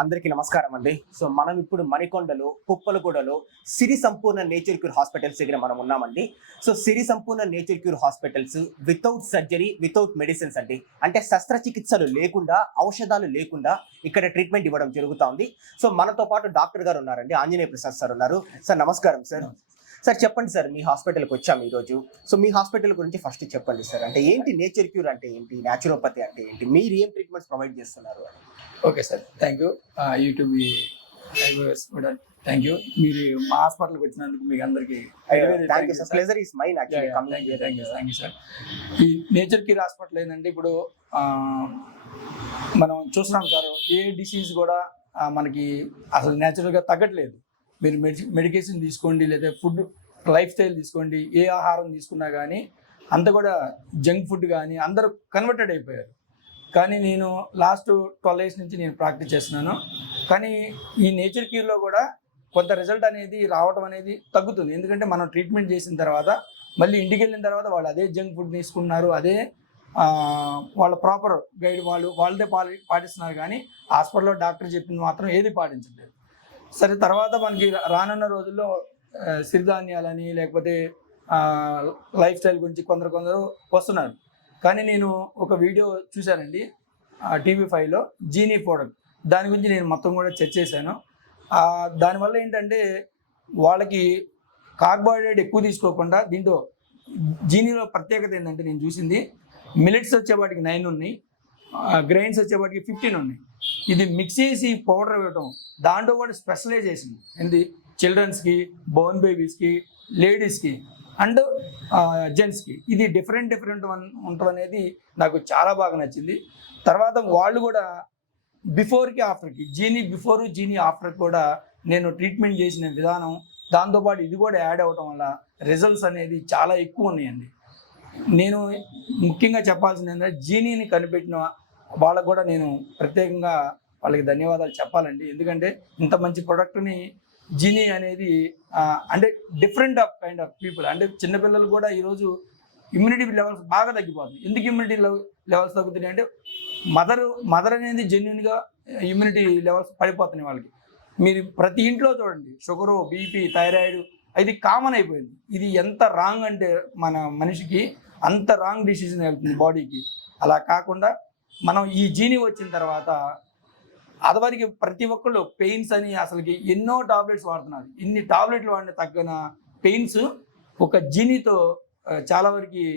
అందరికీ నమస్కారం అండి. సో మనం ఇప్పుడు మణికొండలో పుప్పలగూడలో సిరి సంపూర్ణ నేచర్ క్యూర్ హాస్పిటల్స్ దగ్గర మనం ఉన్నామండి. సో సిరి సంపూర్ణ nature cure hospitals without surgery without medicines అండి. అంటే శస్త్రచికిత్సలు లేకుండా ఔషధాలు లేకుండా ఇక్కడ ట్రీట్మెంట్ ఇవ్వడం జరుగుతుంది. సో మనతో పాటు డాక్టర్ గారు ఉన్నారండి, ఆంజనేయ ప్రసాద్ సార్ ఉన్నారు. సార్ నమస్కారం సార్. సార్ చెప్పండి సార్, మీ హాస్పిటల్కి వచ్చాము ఈరోజు. సో మీ హాస్పిటల్ గురించి ఫస్ట్ చెప్పండి సార్. అంటే ఏంటి నేచర్ క్యూర్ అంటే ఏంటి, న్యాచురోపతి అంటే ఏంటి, మీరు ఏం ట్రీట్మెంట్స్ ప్రొవైడ్ చేస్తున్నారు? Okay sir, thank you. YouTube ఐవర్స్ కూడా థ్యాంక్ యూ. మీరు మా హాస్పిటల్కి వచ్చినందుకు మీకు అందరికీ thank you sir. Pleasure is mine actually. Thank you sir. ఈ నేచర్ క్యూర్ హాస్పిటల్ ఏంటంటే ఇప్పుడు మనం చూస్తున్నాం సార్, ఏ డిసీజ్ కూడా మనకి అసలు న్యాచురల్గా తగ్గట్లేదు. మీరు మెడికేషన్ తీసుకోండి, లేదా ఫుడ్ లైఫ్ స్టైల్ తీసుకోండి, ఏ ఆహారం తీసుకున్నా కానీ అంత కూడా జంక్ ఫుడ్ కానీ అందరూ కన్వర్టెడ్ అయిపోయారు. కానీ నేను లాస్ట్ 12 years నుంచి నేను ప్రాక్టీస్ చేస్తున్నాను. కానీ ఈ నేచర్ క్యూర్లో కూడా కొంత రిజల్ట్ అనేది రావడం అనేది తగ్గుతుంది. ఎందుకంటే మనం ట్రీట్మెంట్ చేసిన తర్వాత మళ్ళీ ఇంటికి వెళ్ళిన తర్వాత వాళ్ళు అదే జంక్ ఫుడ్ తీసుకున్నారు, అదే వాళ్ళ ప్రాపర్ గైడ్ వాళ్ళదే పాటిస్తున్నారు. కానీ హాస్పిటల్లో డాక్టర్ చెప్పింది మాత్రం ఏది పాటించలేదు. సరే, తర్వాత మనకి రానున్న రోజుల్లో సిరిధాన్యాలని లేకపోతే లైఫ్ స్టైల్ గురించి కొందరు వస్తున్నారు. కానీ నేను ఒక వీడియో చూశానండి TV5లో జీనీ ప్రోడక్ట్, దాని గురించి నేను మొత్తం కూడా చర్చ చేశాను. దానివల్ల ఏంటంటే వాళ్ళకి కార్బోహైడ్రేట్ ఎక్కువ తీసుకోకుండా దీంట్లో జీనీలో ప్రత్యేకత ఏంటంటే నేను చూసింది మిల్లెట్స్ వచ్చేవాటికి 9 ఉన్నాయి, గ్రెయిన్స్ వచ్చేవాటికి 15 ఉన్నాయి. ఇది మిక్స్ చేసి పౌడర్ ఇవ్వటం, దాంట్లో కూడా స్పెషలైజేషన్ ఏంది చిల్డ్రన్స్కి, బోర్న్ బేబీస్కి, లేడీస్కి అండ్ జెంట్స్కి ఇది డిఫరెంట్ ఉండటం అనేది నాకు చాలా బాగా నచ్చింది. తర్వాత వాళ్ళు కూడా బిఫోర్కి ఆఫ్టర్కి, జీనీ బిఫోర్ జీనీ ఆఫ్టర్ కూడా నేను ట్రీట్మెంట్ చేసిన విధానం, దాంతోపాటు ఇది కూడా యాడ్ అవ్వటం వల్ల రిజల్ట్స్ అనేది చాలా ఎక్కువ ఉన్నాయండి. నేను ముఖ్యంగా చెప్పాల్సింది ఏంటంటే జీనీని కనిపెట్టిన వాళ్ళకు కూడా నేను ప్రత్యేకంగా వాళ్ళకి ధన్యవాదాలు చెప్పాలండి. ఎందుకంటే ఇంత మంచి ప్రోడక్ట్ని జీనీ అనేది అంటే డిఫరెంట్ కైండ్ ఆఫ్ పీపుల్, అంటే చిన్నపిల్లలు కూడా ఈరోజు ఇమ్యూనిటీ లెవెల్స్ బాగా తగ్గిపోతుంది. ఎందుకు ఇమ్యూనిటీ లెవెల్స్ తగ్గుతున్నాయి అంటే మదర్ అనేది జెన్యున్గా ఇమ్యూనిటీ లెవెల్స్ పడిపోతున్నాయి వాళ్ళకి. మీరు ప్రతి ఇంట్లో చూడండి, షుగరు, బీపీ, థైరాయిడ్ ఇది కామన్ అయిపోయింది. ఇది ఎంత రాంగ్ అంటే మన మనిషికి అంత రాంగ్ డిసిజన్ వెళ్తుంది బాడీకి. అలా కాకుండా మనం ఈ జీనీ వచ్చిన తర్వాత అదివరకు ప్రతి ఒక్కళ్ళు పెయిన్స్ అని అసలుకి ఎన్నో టాబ్లెట్స్ వాడుతున్నారు. ఇన్ని టాబ్లెట్లు వాడిన తగ్గిన పెయిన్స్ ఒక జీనీతో చాలా వరకు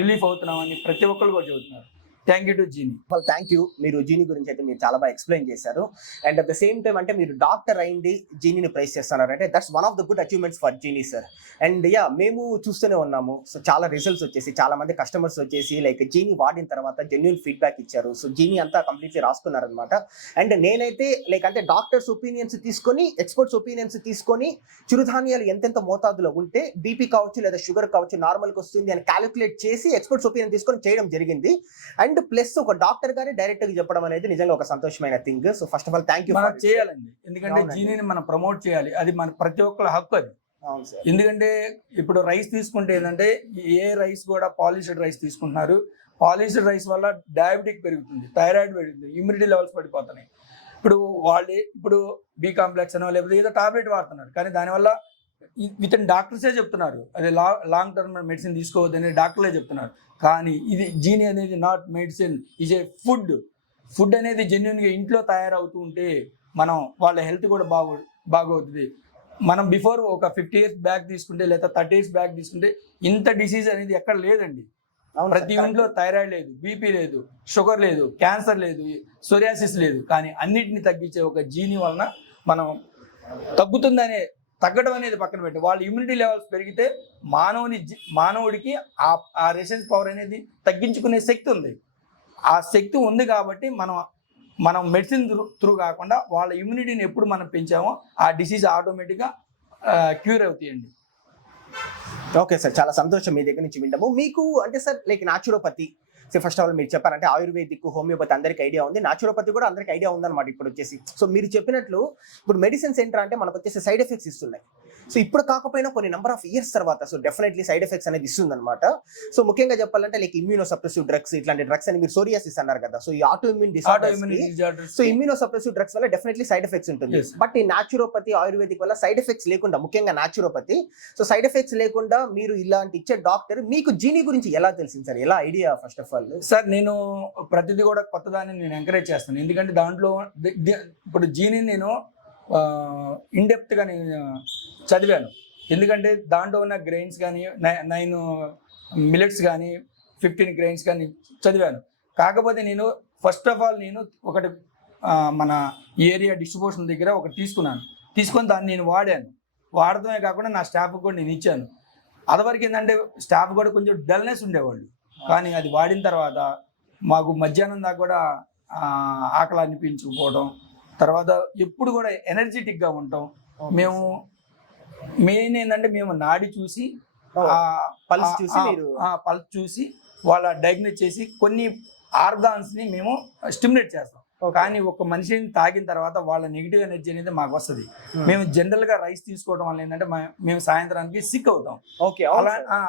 రిలీఫ్ అవుతున్నామని ప్రతి ఒక్కళ్ళు కూడా చెబుతున్నారు. Thank you to genie. Thank you. మీరు జీనీ గురించి అయితే మీరు చాలా బాగా ఎక్స్ప్లెయిన్ చేశారు. And at the same time అంటే మీరు డాక్టర్ అయింది జీనీని ప్రైస్ చేస్తున్నారు అంటే that's one of the good achievements for genie sir. And మేము చూస్తూనే ఉన్నాము. సో చాలా రిజల్ట్స్ వచ్చేసి, చాలా మంది కస్టమర్స్ వచ్చేసి లైక్ జీనీ వాడిన తర్వాత జెన్యూన్ ఫీడ్బ్యాక్ ఇచ్చారు. సో జీనీ అంతా కంప్లీట్లీ రాసుకున్నారు అనమాట. అండ్ నేనైతే లైక్ అంటే డాక్టర్స్ ఒపీనియన్స్ తీసుకొని, ఎక్స్పర్ట్స్ ఒపీనియన్స్ తీసుకొని చిరుధాన్యాలు ఎంతెంత మోతాదులో ఉంటే బీపీ కావచ్చు లేదా షుగర్ కావచ్చు నార్మల్కి వస్తుంది అని క్యాలిక్యులేట్ చేసి ఎక్స్పర్ట్స్ ఒపీనియన్ తీసుకొని చేయడం జరిగింది. అండ్ ప్లస్ ఒక డాక్టర్ గారే డైరెక్ట్ గా చెప్పడం అనేది నిజంగా ఒక సంతోషమైన thing. So first of all thank you. మనం చేయాలండి, ఎందుకంటే జీనీని మనం ప్రమోట్ చేయాలి. అది మన ప్రతి ఒక్కళ్ళ హక్కు అది. ఎందుకంటే ఇప్పుడు రైస్ తీసుకుంటే ఏంటంటే ఏ రైస్ కూడా పాలిష్డ్ రైస్ తీసుకుంటున్నారు. పాలిష్డ్ రైస్ వల్ల డయాబెటిక్ పెరుగుతుంది, థైరాయిడ్ పెరుగుతుంది, ఇమ్యూనిటీ లెవెల్స్ పడిపోతున్నాయి. ఇప్పుడు బి కాంప్లెక్స్ అనో లేకపోతే ఏదో టాబ్లెట్ వాడుతున్నారు. కానీ దానివల్ల విత్ డాక్టర్సే చెప్తున్నారు అది లాంగ్ టర్మ్ మెడిసిన్ తీసుకోవద్దని డాక్టర్లే చెప్తున్నారు. కానీ ఇది జీనీ అనేది not medicine, is a food అనేది జెన్యున్గా ఇంట్లో తయారవుతూ ఉంటే మనం వాళ్ళ హెల్త్ కూడా బాగవుతుంది. మనం బిఫోర్ ఒక 50 years బ్యాక్ తీసుకుంటే లేదా 30 years బ్యాక్ తీసుకుంటే ఇంత డిసీజ్ అనేది ఎక్కడ లేదండి. ప్రతి ఇంట్లో థైరాయిడ్ లేదు, బీపీ లేదు, షుగర్ లేదు, క్యాన్సర్ లేదు, సోరియాసిస్ లేదు. కానీ అన్నిటిని తగ్గించే ఒక జీనీ వలన మనం తగ్గడం అనేది పక్కన పెట్టి వాళ్ళ ఇమ్యూనిటీ లెవెల్స్ పెరిగితే మానవుడికి ఆ రెసిస్టెన్స్ పవర్ అనేది తగ్గించుకునే శక్తి ఉంది. ఆ శక్తి ఉంది కాబట్టి మనం మెడిసిన్ త్రూ కాకుండా వాళ్ళ ఇమ్యూనిటీని ఎప్పుడు మనం పెంచామో ఆ డిసీజ్ ఆటోమేటిక్గా క్యూర్ అవుతాయండి. ఓకే సార్, చాలా సంతోషం మీ దగ్గర నుంచి వింటాము. మీకు అంటే sir like naturopathy, so first of all మీరు చెప్పారంటే ఆయుర్వేదిక్, హోమియోపతి అందరికి ఐడియా ఉంది, న్యాచురోపతి కూడా అందరికి ఐడియా ఉందన్నమాట ఇప్పుడు వచ్చేసి. సో మీరు చెప్పినట్లు ఇప్పుడు మెడిసిన్స్ ఏంటంటే మనకు వచ్చేసి సైడ్ ఎఫెక్ట్స్ ఇస్తున్నాయి. సో ఇప్పుడు కాకపోయినా కొన్ని నెంబర్ ఆఫ్ ఇయర్స్ తర్వాత సో డెఫినెట్లీ సైడ్ ఎఫెక్ట్స్ అనేది ఇస్తుంది అనమాట. సో ముఖ్యంగా చెప్పాలంటే లైక్ ఇమ్యూనో సప్రెసివ్ డ్రగ్స్ ఇట్లాంటి డ్రగ్స్ అని మీరు సోరియాసిస్ అన్నారు కదా, సో ఈ auto immune disorders, so immuno suppressive drugs వల్ల డెఫినెట్లీ సైడ్ ఎఫెక్ట్స్ ఉంటుంది. బట్ ఈ నాచురోపతి ఆయుర్వేదిక్ వల్ల సైడ్ ఎఫెక్ట్స్ లేకుండా, ముఖ్యంగా నాచురోపతి, సో సైడ్ ఎఫెక్ట్స్ లేకుండా మీరు ఇలాంటి ఇచ్చే డాక్టర్ మీకు జీనీ గురించి ఎలా తెలిసింది సార్? ఎలా idea first of all? Sir నేను ప్రతిదీ కూడా కొత్తదాన్ని నేను ఎంకరేజ్ చేస్తాను. ఎందుకంటే దాంట్లో ఇప్పుడు జీనీ నేను ఇన్డెప్త్ గా నేను చదివాను. ఎందుకంటే దాంట్లో ఉన్న గ్రెయిన్స్ కానీ 9 మిల్లెట్స్ కానీ 15 గ్రెయిన్స్ కానీ చదివాను. కాకపోతే నేను ఫస్ట్ ఆఫ్ ఆల్ నేను ఒకటి మన ఏరియా డిస్ట్రిబ్యూషన్ దగ్గర ఒకటి తీసుకొని దాన్ని నేను వాడటమే కాకుండా నా స్టాఫ్కి కూడా నేను ఇచ్చాను. అదివరకు ఏంటంటే స్టాఫ్ కూడా కొంచెం డల్నెస్ ఉండేవాళ్ళు, కానీ అది వాడిన తర్వాత మాకు మధ్యాహ్నం దాకా కూడా ఆకలి అనిపించకపోవడం, తర్వాత ఎప్పుడు కూడా ఎనర్జెటిక్గా ఉంటాం. మేము మెయిన్ ఏంటంటే మేము నాడి చూసి పల్స్ చూసి వాళ్ళ డయాగ్నోస్ చేసి కొన్ని ఆర్గాన్స్ని మేము స్టిమ్యులేట్ చేస్తాం. కానీ ఒక మనిషిని తాగిన తర్వాత వాళ్ళ నెగిటివ్ ఎనర్జీ అనేది మాకు వస్తుంది. మేము జనరల్ గా రైస్ తీసుకోవడం వల్ల ఏంటంటే మేము సాయంత్రానికి సిక్ అవుతాం.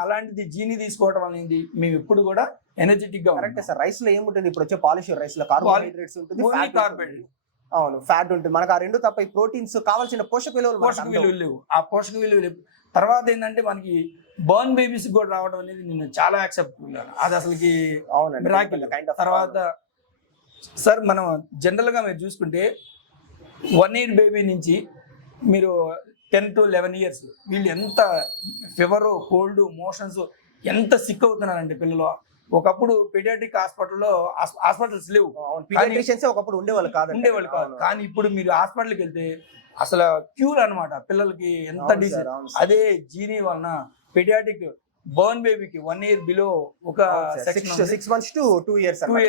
అలాంటిది జీని తీసుకోవడం వల్ల ఏంటి, మేము ఎప్పుడు కూడా ఎనర్జెటిక్ గా కరెక్ట్ సార్. రైస్ లో ఏముంటుంది, ఇప్పుడు వచ్చే పాలిష్ రైస్ లో కార్బోహైడ్రేట్స్ ఉంటుంది, అవును ఫ్యాట్ ఉంటుంది. మనకు ఆ రెండు తప్ప ఈ ప్రోటీన్స్ కావాల్సిన పోషక విలువలు లేవు. ఆ పోషక విలువలు తర్వాత ఏంటంటే మనకి బర్న్ బేబీస్ కూడా రావడం అనేది నేను చాలా యాక్సెప్టబుల్. అది అసలుకి తర్వాత సార్ మనం జనరల్గా మీరు చూసుకుంటే 1 year బేబీ నుంచి మీరు 10 to 11 years వీళ్ళు ఎంత ఫీవరు, కోల్డ్, మోషన్స్ ఎంత సిక్ అవుతున్నారంటే పిల్లలు. ఒకప్పుడు పీడియాట్రిక్ హాస్పిటల్స్ లేవు, ఒకప్పుడు ఉండేవాళ్ళు కాదు. కానీ ఇప్పుడు మీరు హాస్పిటల్కి వెళ్తే అసలు క్యూర్ అనమాట పిల్లలకి ఎంత డిసీజ్. అదే జీనీ వలన పీడియాట్రిక్ బర్న్ బేబీకి 1 year బిలో ఒక 6 months to 2 years 2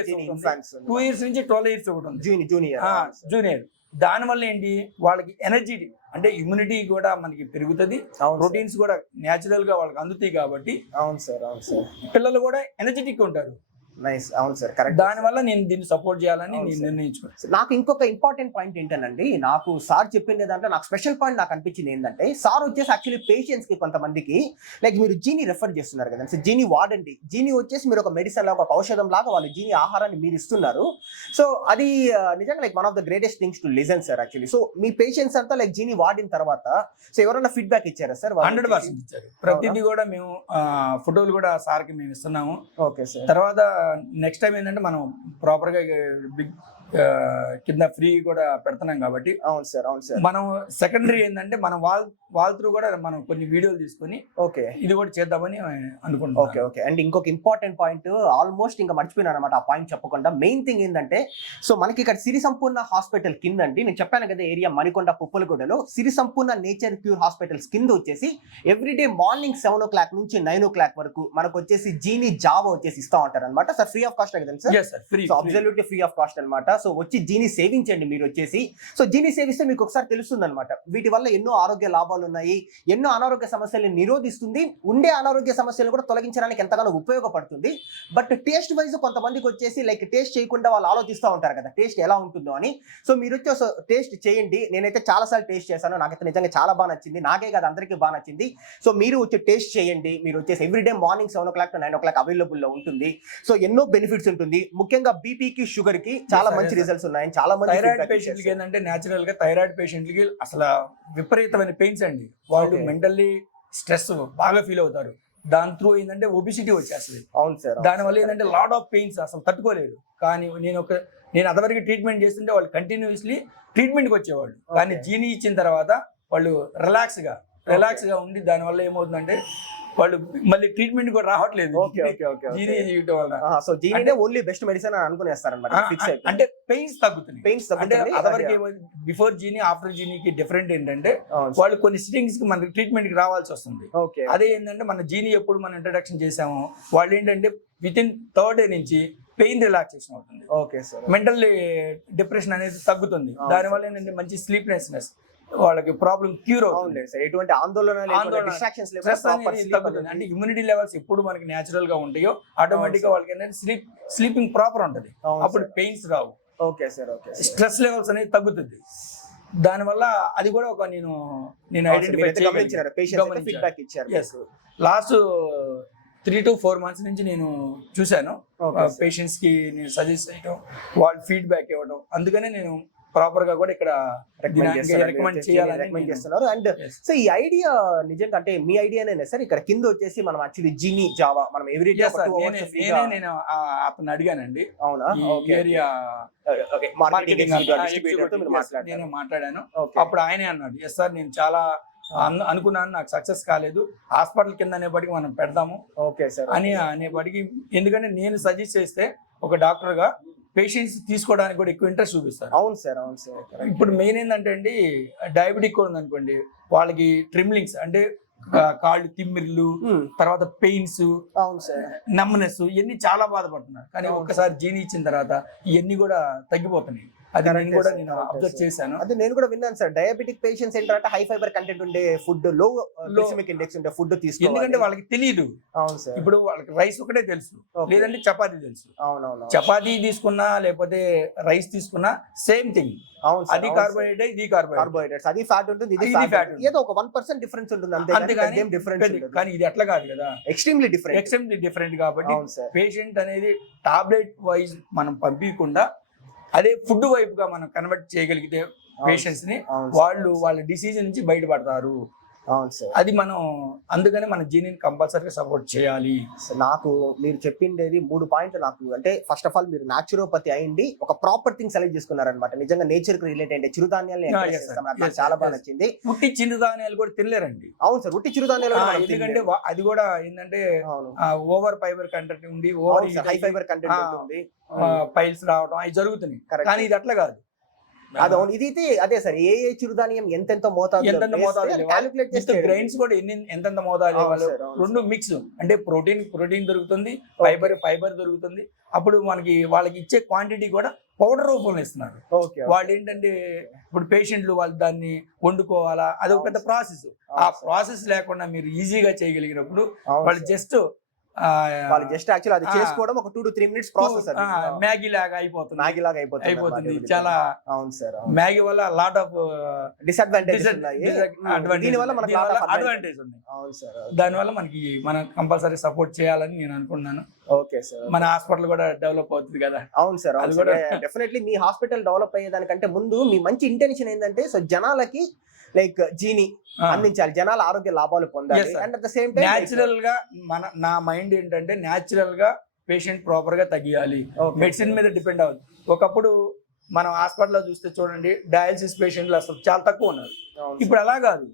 years నుంచి 12 years ఒకటి ఉంది జూనియర్. దానివల్ల ఏంటి, వాళ్ళకి ఎనర్జీ అంటే ఇమ్యూనిటీ కూడా మనకి పెరుగుతుంది, ప్రోటీన్స్ కూడా న్యాచురల్ గా వాళ్ళకి అందుతాయి కాబట్టి అవును సార్ పిల్లలు కూడా ఎనర్జెటిక్ ఉంటారు. నైస్, అవును సార్ కరెక్ట్. దానివల్ల నేను దీన్ని సపోర్ట్ చేయాలని నేను నిర్ణయించుకున్నాను. నాకు ఇంకొక ఇంపార్టెంట్ పాయింట్ ఏంటండి, నాకు సార్ చెప్పింది దాంట్లో నాకు స్పెషల్ పాయింట్ నాకు అనిపించింది ఏంటంటే, సార్ వచ్చేసి యాక్చువల్లీ పేషెంట్స్ కి కొంతమందికి లైక్ మీరు జీని రెఫర్ చేస్తున్నారు కదా, సో జీని వాడండి, జీని వచ్చేసి మీరు ఒక మెడిసిన్ లాగా ఒక ఔషధం లాగా వాళ్ళు జీని ఆహారాన్ని మీరు ఇస్తున్నారు. సో అది నిజంగా like one of the greatest things to listen sir actually. So me patients అంతా లైక్ జీని వాడిన తర్వాత సో ఎవరైనా ఫీడ్బ్యాక్ ఇచ్చారా సార్? 100% ఇచ్చారు. ప్రతిదీ కూడా మేము ఫోటోలు కూడా సార్కి మేము ఇస్తున్నాము. Okay sir. తర్వాత నెక్స్ట్ టైం ఏంటంటే మనం ప్రాపర్ గా బిగ్ కింద ఫ్రీ కూడా పెడుతున్నాం కాబట్టి అవును సార్ మనం సెకండరీ ఏంటంటే మనం వాల్ త్రూ కూడా మనం కొన్ని వీడియోలు తీసుకొని ఓకే ఇది కూడా చేద్దామని అనుకుంటున్నాం. ఓకే అండ్ ఇంకొక ఇంపార్టెంట్ పాయింట్ ఆల్మోస్ట్ ఇంకా మర్చిపోయినాను అనమాట ఆ పాయింట్ చెప్పకుండా. మెయిన్ థింగ్ ఏంటంటే సో మనకి ఇక్కడ సిరి సంపూర్ణ హాస్పిటల్ కింద అండి, నేను చెప్పాను కదా ఏరియా మణికొండ పుప్పలగూడలో సిరి సంపూర్ణ నేచర్ క్యూర్ హాస్పిటల్స్ కింద వచ్చేసి ఎవ్రీడే మార్నింగ్ 7 o'clock నుంచి 9 o'clock వరకు మనకు వచ్చేసి జీని జావా వచ్చేసి ఇస్తా ఉంటారు అనమాట. సార్ ఫ్రీ ఆఫ్ కాస్ట్ కదా sir? Absolutely free of cost అనమాట. సో వచ్చి జీని సేవించండి మీరు వచ్చేసి. సో జీని సేవిస్తే మీకు ఒకసారి తెలుస్తుంది అనమాట వీటి వల్ల ఎన్నో ఆరోగ్య లాభాలు ఉన్నాయి, ఎన్నో అనారోగ్య సమస్యలను నిరోధిస్తుంది, ఉండే అనారోగ్య సమస్యలు కూడా తొలగించడానికి ఎంతగానో ఉపయోగపడుతుంది. బట్ టేస్ట్ వైజ్ కొంతమందికి వచ్చేసి లైక్ టేస్ట్ చేయకుండా వాళ్ళు ఆలోచిస్తూ ఉంటారు కదా టేస్ట్ ఎలా ఉంటుందో అని. సో మీరు వచ్చి టేస్ట్ చేయండి. నేనైతే చాలాసార్లు టేస్ట్ చేశాను, నాకైతే నిజంగా చాలా బాగా నచ్చింది, నాకే కాదు అందరికీ బాగా నచ్చింది. సో మీరు వచ్చి టేస్ట్ చేయండి. మీరు వచ్చేసి everyday morning 7 o'clock to 9 o'clock available లో ఉంటుంది. సో ఎన్నో బెనిఫిట్స్ ఉంటుంది, ముఖ్యంగా బీపీకి షుగర్ కి చాలా మంచి రిజల్ట్స్ ఉన్నాయి. చాలా మంది థైరాయిడ్ పేషెంట్లకి ఏంటంటే న్యాచురల్ గా థైరాయిడ్ పేషెంట్లకి అసలు విపరీతమైన పెయిన్స్ అండి. వాళ్ళు మెంటల్లీ స్ట్రెస్ బాగా ఫీల్ అవుతారు. దాని త్రూ ఏంటంటే ఒబిసిటీ వచ్చేస్తుంది. అవును సార్. దానివల్ల ఏంటంటే లాట్ ఆఫ్ పెయిన్స్ అసలు తట్టుకోలేరు. కానీ నేను అదివరకు ట్రీట్మెంట్ చేస్తుంటే వాళ్ళు కంటిన్యూస్లీ ట్రీట్మెంట్కి వచ్చేవాళ్ళు. కానీ జీని ఇచ్చిన తర్వాత వాళ్ళు రిలాక్స్ గా ఉండి దానివల్ల ఏమవుతుందంటే వాళ్ళు మళ్ళీ ట్రీట్మెంట్ కూడా రావట్లేదు. So genie only best medicine అని అనుకునేస్తారన్నమాట. అంటే పెయిన్స్ తగ్గుతున్నాయి. అంటే అదివరకు బిఫోర్ జీనీ ఆఫ్టర్ జీనీకి డిఫరెంట్ ఏంటంటే వాళ్ళు కొన్ని సిట్టింగ్స్ కి మనకి ట్రీట్మెంట్ కి రావాల్సి వస్తుంది. అదే ఏంటంటే మన జీనీ ఎప్పుడు మనం ఇంట్రడక్షన్ చేసామో వాళ్ళు ఏంటంటే విత్ ఇన్ 3rd day నుంచి పెయిన్ రిలాక్సేషన్ అవుతుంది. Okay sir. మెంటల్ డిప్రెషన్ అనేది తగ్గుతుంది. దానివల్ల ఏంటంటే మంచి స్లీప్లెస్నెస్ వాళ్ళకి ప్రాబ్లం క్యూర్ అవుతుంది. ఎటువంటి ఆందోళన తగ్గుతుంది. అంటే ఇమ్యూనిటీ లెవెల్స్ ఎప్పుడు మనకి న్యాచురల్ గా ఉంటాయో ఆటోమేటిక్ గా వాళ్ళకి ఏంటంటే స్లీపింగ్ ప్రాపర్ ఉంటుంది, అప్పుడు పెయిన్స్ రావు. Okay sir. స్ట్రెస్ లెవెల్స్ అనేది తగ్గుతుంది. దానివల్ల అది కూడా ఒక నేను ఐడెంటిఫై గమనించారు, పేషెంట్స్ ఫీడ్బ్యాక్ ఇచ్చారు. ఎస్, లాస్ట్ 3 to 4 months నుంచి నేను చూశాను పేషెంట్స్ కి నేను సజెస్ట్ చేయడం, వాళ్ళు ఫీడ్బ్యాక్ ఇవ్వడం. అందుకనే నేను ప్రాపర్ గా కూడా ఇక్కడ రికమెండ్ చేయాలని చేస్తున్నారు. అండ్ సో ఈ ఐడియా నిజంగా అంటే మీ ఐడియానే సార్? ఇక్కడ కింద వచ్చేసి మనం యాక్చువల్లీ జీనీ జావా మనం ఎవ్రీడే నేను అతను అడిగానండి. అవునా? ఏరియా మార్కెటింగ్ నేనే మాట్లాడాను. అప్పుడు ఆయనే అన్నాడు, ఎస్ సార్ నేను చాలా అనుకున్నాను, నాకు సక్సెస్ కాలేదు, హాస్పిటల్ కింద అనేప్పటికీ మనం పెడదాము అని అనేప్పటికీ. ఎందుకంటే నేను సజెస్ట్ చేస్తే ఒక డాక్టర్ గా పేషెంట్స్ తీసుకోవడానికి కూడా ఎక్కువ ఇంట్రెస్ట్ చూపిస్తారు. అవును సార్, అవును సార్. ఇప్పుడు మెయిన్ ఏంటంటే అండి, డయాబెటిక్ కూడా ఉందనుకోండి, వాళ్ళకి ట్రిమ్లింగ్స్ అంటే కాళ్ళు తిమ్మిర్లు, తర్వాత పెయిన్స్, నమ్మనెస్, ఇవన్నీ చాలా బాధపడుతున్నారు. కానీ ఒక్కసారి జీని ఇచ్చిన తర్వాత ఇవన్నీ కూడా తగ్గిపోతున్నాయి. అది నేను కూడా అబ్జర్వ్ చేశాను. అది నేను కూడా విన్నాను సార్. డయాబెటిక్ పేషెంట్స్ ఏంటంటే హై ఫైబర్ కంటెంట్ ఉండే ఫుడ్, లో గ్లైసెమిక్ ఇండెక్స్ ఉండే ఫుడ్ తీసుకోవాలి. ఎందుకంటే వాళ్ళకి తెలియదు. అవును సార్. ఇప్పుడు వాళ్ళకి రైస్ ఒకటే తెలుసు, లేదంటే చపాతీ తెలుసు. అవునవును. చపాతీ తీసుకున్నా లేకపోతే రైస్ తీసుకున్నా సేమ్ థింగ్. అది కార్బోహైడ్రేట్, ఇది కార్బోహైడ్రేట్స్, అది ఫ్యాట్ ఉంటుంది, ఇది ఫ్యాట్. ఏదో ఒక 1% డిఫరెన్స్ ఉంటుంది అంతే. కానీ ఇది అట్లా కాదు కదా, ఎక్స్ట్రీమ్లీ డిఫరెంట్. కాబట్టి పేషెంట్ అనేది టాబ్లెట్ వైజ్ మనం పంపించకుండా అదే ఫుడ్ వైపుగా మనం కన్వర్ట్ చేయగలిగితే పేషెంట్స్ ని, వాళ్ళు వాళ్ళ డిసీజ్ నుంచి బయటపడతారు. అవును సార్. అది మనం అందుకనే మన జీనీని కంపల్సరీగా సపోర్ట్ చేయాలి. నాకు మీరు చెప్పిండేది 3 పాయింట్లు నాకు అంటే, ఫస్ట్ ఆఫ్ ఆల్ మీరు న్యాచురోపతి అయింది ఒక ప్రాపర్ థింగ్ సెలెక్ట్ చేసుకున్నారనమాట. నిజంగా నేచర్ కి రిలేట్ అంటే చిరుధాన్యాలు చాలా బాగా నచ్చింది. ఉట్టి చిరుధాన్యాలు కూడా తినలేరండి. అవును సార్, ఉట్టి చిరుధాన్యాలు ఎందుకంటే అది కూడా ఏంటంటే ఓవర్ ఫైబర్ కంటెంట్ ఉంది, ఓవర్ హై ఫైబర్ కంటెంట్ ఉంది, పైల్స్ రావడం అవి జరుగుతున్నాయి. కానీ ఇది అట్లా కాదు. ఇదైతే అదే సార్, ఏ చిరుధాన్యం ఎంతెంత మోతాదు క్యాలిక్యులేట్ చేస్తే గ్రైన్స్ కూడా ఎంతెంత మోతాదు, రెండు మిక్స్ అంటే ప్రోటీన్ దొరుకుతుంది, ఫైబర్ దొరుకుతుంది. అప్పుడు వాళ్ళకి ఇచ్చే క్వాంటిటీ కూడా పౌడర్ రూపంలో ఇస్తున్నారు. వాళ్ళు ఏంటంటే ఇప్పుడు పేషెంట్లు వాళ్ళు దాన్ని వండుకోవాలా, అది ఒక పెద్ద ప్రాసెస్. ఆ ప్రాసెస్ లేకుండా మీరు ఈజీగా చేయగలిగినప్పుడు వాళ్ళు జస్ట్ యాక్చువల్ అది చేసుకోవడం ఒక 2 to 3 minutes ప్రాసెస్. మ్యాగీ లాగా అయిపోతుంది చాలా. అవును సార్. మ్యాగీ వల్ల లాట్ ఆఫ్ డిసడ్వాంటేజెస్ ఉన్నాయి, దీని వల్ల మనకి అడ్వాంటేజ్ ఉన్నాయి. అవును సార్. దానివల్ల మనం కంపల్సరీ సపోర్ట్ చేయాలని నేను అనుకున్నాను. Okay sir. మన హాస్పిటల్ కూడా డెవలప్ అవుతుంది కదా. అవును సార్, అది కూడా డెఫినెట్లీ మీ హాస్పిటల్ డెవలప్ అయ్యేదానికంటే ముందు మీ మంచి ఇంటెన్షన్ ఏంటంటే, సో జనాలకి లైక్ జీని అందించాలి, జనాల ఆరోగ్య లాభాలు పొందాలి. And at the same time natural గా నా మైండ్ ఏంటంటే న్యాచురల్ గా పేషెంట్ ప్రాపర్ గా తగ్గియాలి, మెడిసిన్ మీద డిపెండ్ అవ్వదు. ఒకప్పుడు మనం హాస్పిటల్లో చూస్తే చూడండి, డయాలసిస్ పేషెంట్లు అసలు చాలా తక్కువ ఉన్నారు. ఇప్పుడు అలా కాదు,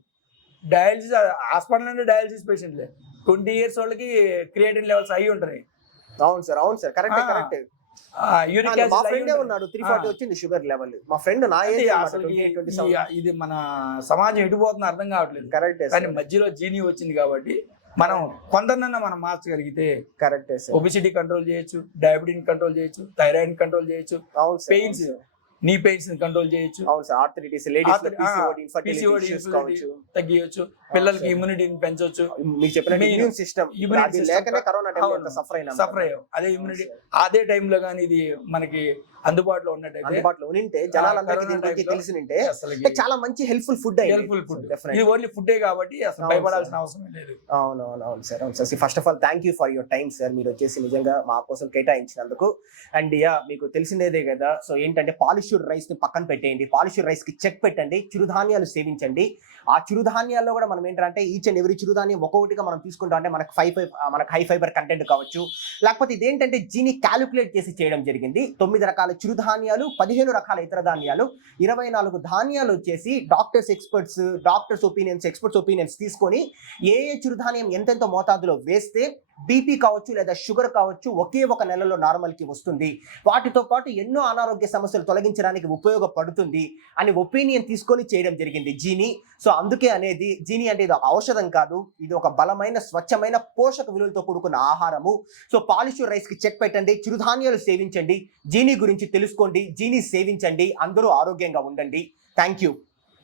డయాలసిస్ హాస్పిటల్ అంటే డయాలసిస్ పేషెంట్లే 20 years వాళ్ళకి క్రియేటిన్ లెవెల్స్ అయ్యి ఉంటాయి. అవును సార్, కరెక్ట్. మా ఫ్రెండ్ ఉన్నాడు, 340 వచ్చింది షుగర్ లెవెల్. మా ఫ్రెండ్ నా ఏజ్. ఇది మన సమాజం ఎటుపోతుందో అర్థం కావట్లేదు. కరెక్ట్. కానీ మధ్యలో జీనీ వచ్చింది కాబట్టి మనం కొందరినన్నా మనం మార్చగలిగితే కరెక్ట్. ఒబిసిటీ కంట్రోల్ చేయొచ్చు, డయాబెటిస్ కంట్రోల్ చేయొచ్చు, థైరాయిడ్ కంట్రోల్ చేయొచ్చు, పెయిన్స్ నీ పెయిన్స్ కంట్రోల్ చేయొచ్చు, ఆర్థరైటిస్, లేడీస్ లో PCOD ఇష్యూస్ కావచ్చు తగ్గియొచ్చు, పిల్లలకి ఇమ్యూనిటీని పెంచొచ్చు. మీకు చెప్పిన ఇమ్యూన్ సిస్టమ్ లేకనే కరోనా టైంలో సఫర్ అయ్యాం. అదే ఇమ్యూనిటీ అదే టైంలో కానీ ఇది మనకి అందుబాటులో ఉన్నట్టే జనాలందరికీ తెలిసినంటే చాలా మంచి హెల్ప్ఫుల్ ఫుడ్. ఇది ఓన్లీ ఫుడ్డే కాబట్టి అసలు భయపడాల్సిన అవసరం లేదు. అవును sir. First of all thank you for your time sir. మీరు వచ్చేసి నిజంగా మా కోసం కేటాయించినందుకు. అండ్ మీకు తెలిసిందేదే కదా, సో ఏంటంటే పాలిష్యూర్ రైస్ ని పక్కన పెట్టేయండి, పాలిష్యూర్ రైస్ కి చెక్ పెట్టండి, చిరుధాన్యాలు సేవించండి. ఆ చిరుధాన్యాల్లో కూడా మనం ఏంటంటే ఈచ్ అండ్ ఎవరీ చిరుధాన్యం ఒక్కొక్కటిగా మనం తీసుకుంటాం. అంటే మనకు హై ఫైబర్ కంటెంట్ కావచ్చు, లేకపోతే ఇదేంటంటే జీని క్యాలిక్యులేట్ చేసి చేయడం జరిగింది. 9 రకాల చిరుధాన్యాలు, 15 రకాల ఇతర ధాన్యాలు, 24 ధాన్యాలు వచ్చేసి డాక్టర్స్ ఒపీనియన్స్ తీసుకొని ఏ చిరుధాన్యం ఎంతెంత మోతాదులో వేస్తే బీపీ కావచ్చు లేదా షుగర్ కావచ్చు ఒకే ఒక నెలలో నార్మల్ కి వస్తుంది, వాటితో పాటు ఎన్నో అనారోగ్య సమస్యలు తొలగించడానికి ఉపయోగపడుతుంది అని ఒపీనియన్ తీసుకొని చేయడం జరిగింది జీని. సో అందుకే అనేది జీని అంటే ఇది ఒక ఔషధం కాదు, ఇది ఒక బలమైన స్వచ్ఛమైన పోషక విలువలతో కూడుకున్న ఆహారము. సో పాలిష్యూర్ రైస్ కి చెక్ పెట్టండి, చిరుధాన్యాలు సేవించండి, జీని గురించి తెలుసుకోండి, జీని సేవించండి, అందరూ ఆరోగ్యంగా ఉండండి. Thank you.